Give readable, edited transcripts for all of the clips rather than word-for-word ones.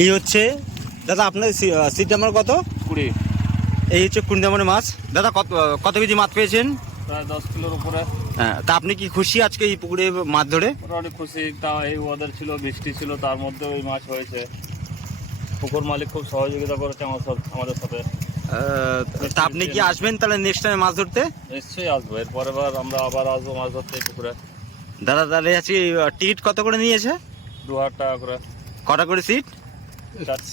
এই হচ্ছে দাদা আপনার সিট নাম্বার কত? 20। এই হচ্ছে কুন্দামনি মাছ। দাদা কত কেজি মাছ পেয়েছেন? প্রায় 10 কিলোর উপরে। হ্যাঁ, তা আপনি কি খুশি আজকে এই পুকুরে মাছ ধরে? মোটামুটি খুশি। তা এই ওয়েদার ছিল, বৃষ্টি ছিল, তার মধ্যে ওই মাছ হয়েছে। পুকুর মালিক খুব সহযোগিতা করেছে আমাদের সাথে। তা আপনি কি আসবেন তাহলে নেক্সট টাইম মাছ ধরতে? নিশ্চয়ই আসবো, এরপরের বার আমরা আবার আসবো মাছ ধরতে এই পুকুরে। দাদা তাহলে আজকে টিকিট কত করে নিয়েছে? 2000 টাকা করে। কটা করে সিট?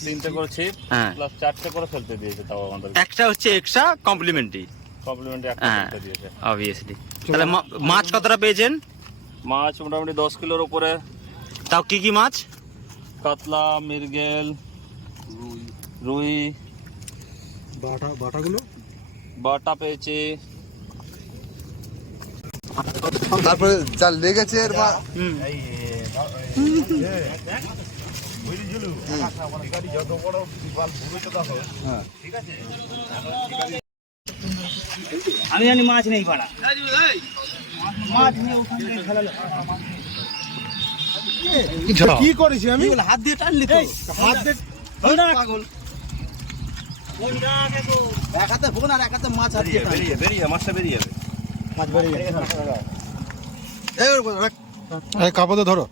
3টে করে ছিপ, হ্যাঁ, প্লাস 4টে করে ফেলতে দিয়েছে। তাও আমাদের একটা হচ্ছে এক্সট্রা কমপ্লিমেন্টারি। কমপ্লিমেন্টারি একটা হ্যাঁ, ফেলতে দিয়েছে। অবভিয়াসলি। তাহলে মাছ কতটা পেয়েছেন? মাছ মোটামুটি 10 কিলোর উপরে। তাও কি কি মাছ? কাতলা, মৃগেল, রুই, বাটাগুলো বাটা পেয়েছি। তারপরে যা লেগেছে এর মা আমি জানি মাছ নেই পাড়া, মাছ নিয়ে ওখান থেকে ফেলালো। কি করেছি আমি? হাত দিয়ে টানলি তো, হাত দিয়ে পাগল। এক হাতে ফোন আর এক হাতে মাছ হারিয়ে বেরিয়ে মাছটা বেরিয়ে যাবে। মাছ বেরিয়ে এই কাপড়ে ধরো।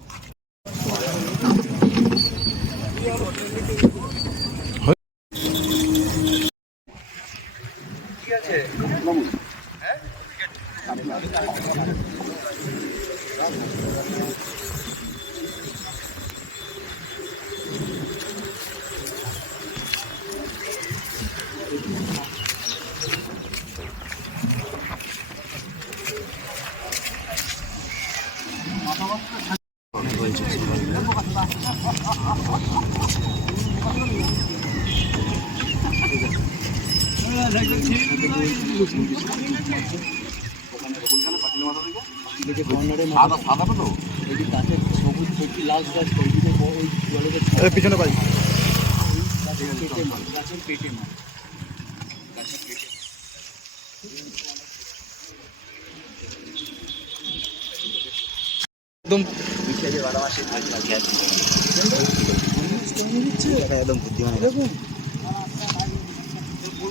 পিছনে পাই একদম একদম বুদ্ধিমান।